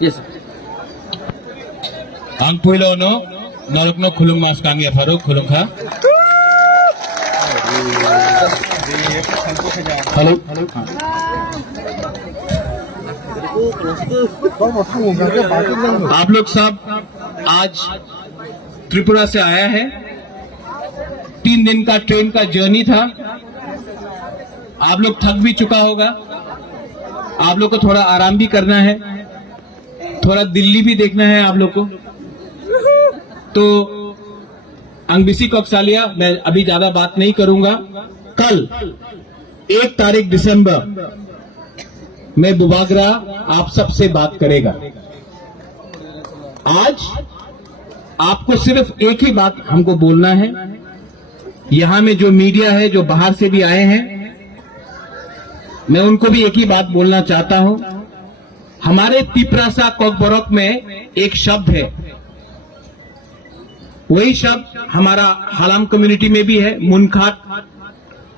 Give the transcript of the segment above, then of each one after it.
Yes. Ang puilo no, narok no khulung mas kangi faruk khulung kha. Hello. आप लोग सब आज त्रिपुरा से आया है। 3 दिन का ट्रेन का जर्नी था। आप लोग थक भी चुका होगा। आप लोग को थोड़ा आराम भी करना है, थोड़ा दिल्ली भी देखना है आप लोग को। तो अंगबिसी कोक्सालिया, मैं अभी ज्यादा बात नहीं करूंगा। कल 1 तारीख दिसंबर में बुबागरा आप सबसे बात करेगा। आज आपको सिर्फ एक ही बात हमको बोलना है। यहां में जो मीडिया है, जो बाहर से भी आए हैं, मैं उनको भी एक ही बात बोलना चाहता हूं। हमारे तिपरासा कोकबोरोक में एक शब्द है, वही शब्द हमारा हालाम कम्युनिटी में भी है, मुनखाट,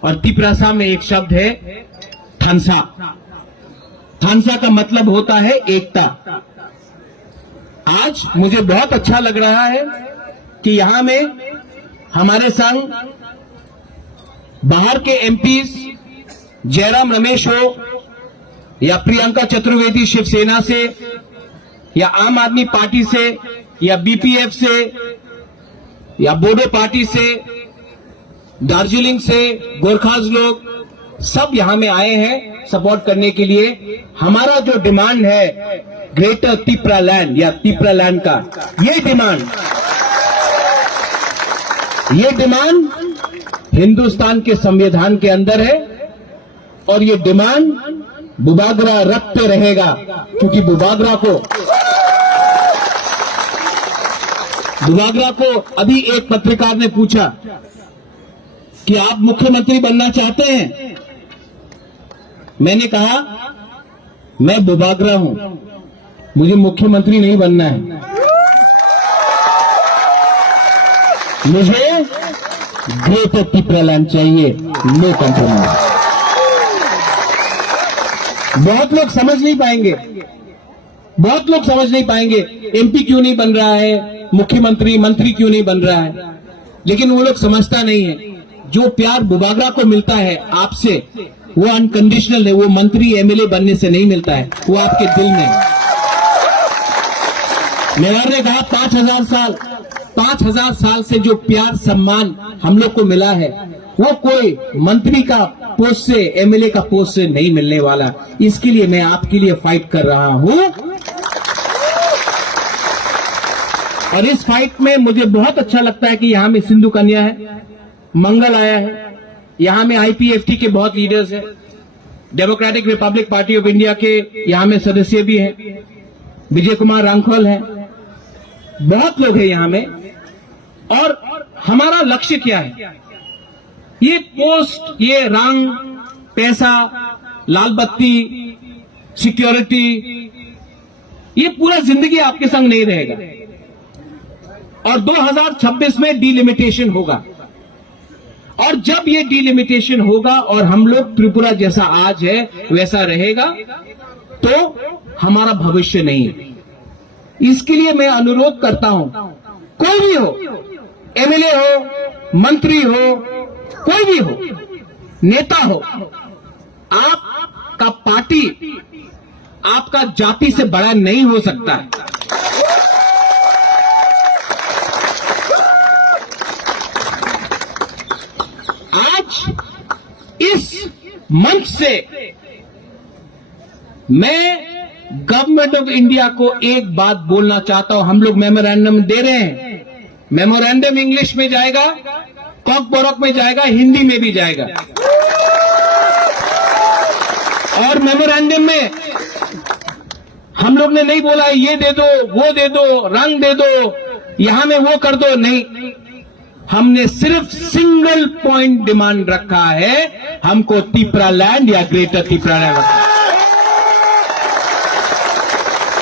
और तिपरासा में एक शब्द है थानसा। थानसा का मतलब होता है एकता। आज मुझे बहुत अच्छा लग रहा है कि यहां में हमारे संग बाहर के एमपीज जयराम रमेश हो या प्रियंका चतुर्वेदी शिवसेना से या आम आदमी पार्टी से या बीपीएफ से या बोडो पार्टी से, दार्जिलिंग से, गोरखाज लोग सब यहां में आए हैं सपोर्ट करने के लिए। हमारा जो डिमांड है ग्रेटर तिपरा लैंड या तिपरा लैंड का, ये डिमांड हिंदुस्तान के संविधान के अंदर है और ये डिमांड बुबागरा रखते रहेगा, क्योंकि बुबागरा को अभी एक पत्रकार ने पूछा कि आप मुख्यमंत्री बनना चाहते हैं। मैंने कहा मैं बुबागरा हूं, मुझे मुख्यमंत्री नहीं बनना है, मुझे ग्रेटर तिपरा लैंड चाहिए, नो कॉम्प्रोमाइज। बहुत लोग समझ नहीं पाएंगे एमपी क्यों नहीं बन रहा है, मुख्यमंत्री मंत्री क्यों नहीं बन रहा है, लेकिन वो लोग समझता नहीं है। जो प्यार बुबागरा को मिलता है आपसे, वो अनकंडीशनल है, वो मंत्री एमएलए बनने से नहीं मिलता है, वो आपके दिल में। मेवाड़ ने कहा 5,000 साल से जो प्यार सम्मान हम लोग को मिला है, वो कोई मंत्री का पोस्ट से, एमएलए का पोस्ट से नहीं मिलने वाला। इसके लिए मैं आपके लिए फाइट कर रहा हूं और इस फाइट में मुझे बहुत अच्छा लगता है कि यहां में सिंधु कन्या है, मंगल आया है, यहां में आईपीएफटी के बहुत लीडर्स हैं, democratic Republic party of India के यहां में सदस्य भी हैं, विजय कुमार रांखोल हैं, बहुत लोग हैं यहां में। और हमारा लक्ष्य क्या है? ये पोस्ट, ये रंग, पैसा, लाल बत्ती, सिक्योरिटी, ये पूरा जिंदगी आपके संग नहीं रहेगा। और 2026 में डिलिमिटेशन होगा, और जब ये डिलिमिटेशन होगा और हम लोग त्रिपुरा जैसा आज है वैसा रहेगा, तो हमारा भविष्य नहीं है। इसके लिए मैं अनुरोध करता हूं, कोई भी हो, एमएलए हो, मंत्री हो, कोई भी हो, नेता हो, आपका पार्टी आपका जाति से बड़ा नहीं हो सकता है। आज इस मंच से मैं गवर्नमेंट ऑफ इंडिया को एक बात बोलना चाहता हूं। हम लोग मेमोरेंडम दे रहे हैं, मेमोरेंडम इंग्लिश में जाएगा, कोकबोरोक में जाएगा, हिंदी में भी जाएगा। और मेमोरेंडम में हम लोग ने नहीं बोला ये दे दो, वो दे दो, रंग दे दो, यहां में वो कर दो, नहीं। हमने सिर्फ सिंगल पॉइंट डिमांड रखा है, हमको तिपरा लैंड या ग्रेटर तिपरा लैंड।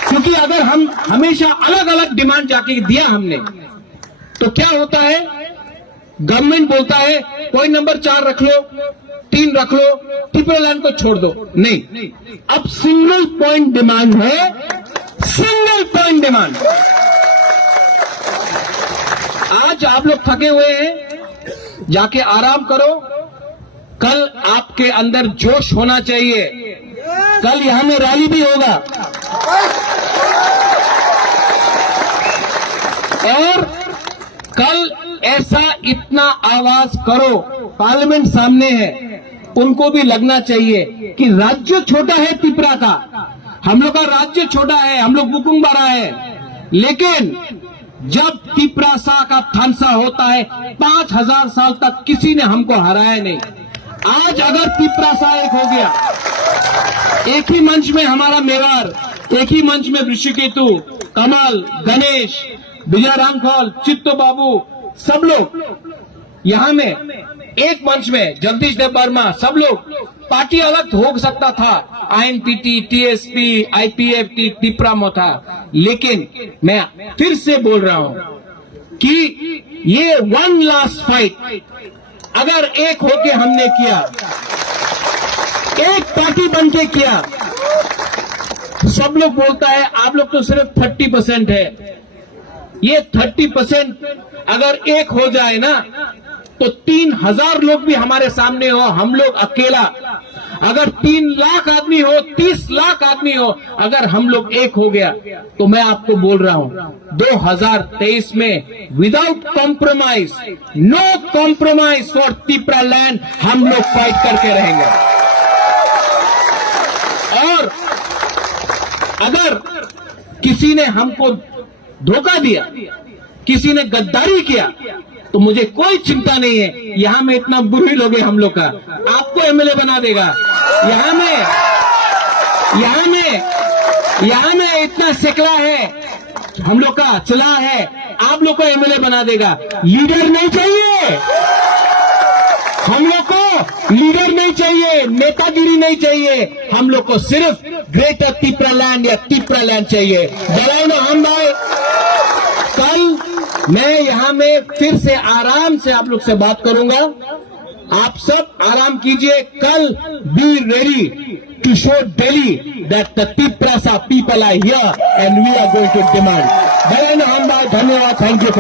क्योंकि अगर हम हमेशा अलग अलग डिमांड जाके दिया हमने, तो क्या होता है, गवर्नमेंट बोलता है पॉइंट नंबर 4 रख लो, 3 रख लो, तिपरा लैंड को छोड़ दो। नहीं, अब सिंगल पॉइंट डिमांड है, डिमांड। आज आप लोग थके हुए हैं, जाके आराम करो। कल आपके अंदर जोश होना चाहिए। कल यहां में रैली भी होगा और कल ऐसा इतना आवाज करो, पार्लियामेंट सामने है, उनको भी लगना चाहिए कि राज्य छोटा है त्रिपुरा का, हम लोग का राज्य छोटा है, हम लोग बुकुंग बड़ा है, लेकिन जब त्रिपुरा का थानसा होता है 5000 साल तक किसी ने हमको हराया नहीं। आज अगर त्रिपुरा एक हो गया, एक ही मंच में हमारा मेवाड़, एक ही मंच में ऋषिकेतु, कमल, गणेश, विजय रामखोल, चित्तो बाबू, सब लोग यहां में एक मंच में, जगदीश देव वर्मा, सब लोग, पार्टी अलग हो सकता था, आईएनपीटी, टीएसपी, आईपीएफटी, त्रिपुरा में था, लेकिन मैं फिर से बोल रहा हूं कि ये वन लास्ट फाइट अगर एक होके हमने किया, एक पार्टी बनके किया, सब लोग बोलता है आप लोग तो सिर्फ 30% है, ये 30% अगर एक हो जाए ना तो 3000 लोग भी हमारे सामने हो, हम लोग अकेला, अगर 3 लाख आदमी हो, 30 लाख आदमी हो, अगर हम लोग एक हो गया तो मैं आपको बोल रहा हूं 2023 में without compromise, no compromise for Tripura land, हम लोग फाइट करके रहेंगे। और अगर किसी ने हमको धोखा दिया, किसी ने गद्दारी किया, तो मुझे कोई चिंता नहीं है, यहां में इतना बुरी लोग है हम लोग का, आपको एमएलए बना देगा। यहां में इतना सिकला है हम लोग का, चला है, आप लोग को एमएलए बना देगा। लीडर नहीं चाहिए हम लोग को, लीडर नहीं चाहिए, नेतागिरी नहीं चाहिए, हम लोग को सिर्फ ग्रेटर त्रिपुरा लैंड या त्रिपुरा लैंड चाहिए। जलाओ ना हम भाई। कल मैं यहां में फिर से आराम से आप लोग से बात करूंगा, आप सब आराम कीजिए। कल be ready to show Delhi that the Tripura people are here and we are going to demand. धन्यवाद, थैंक यू।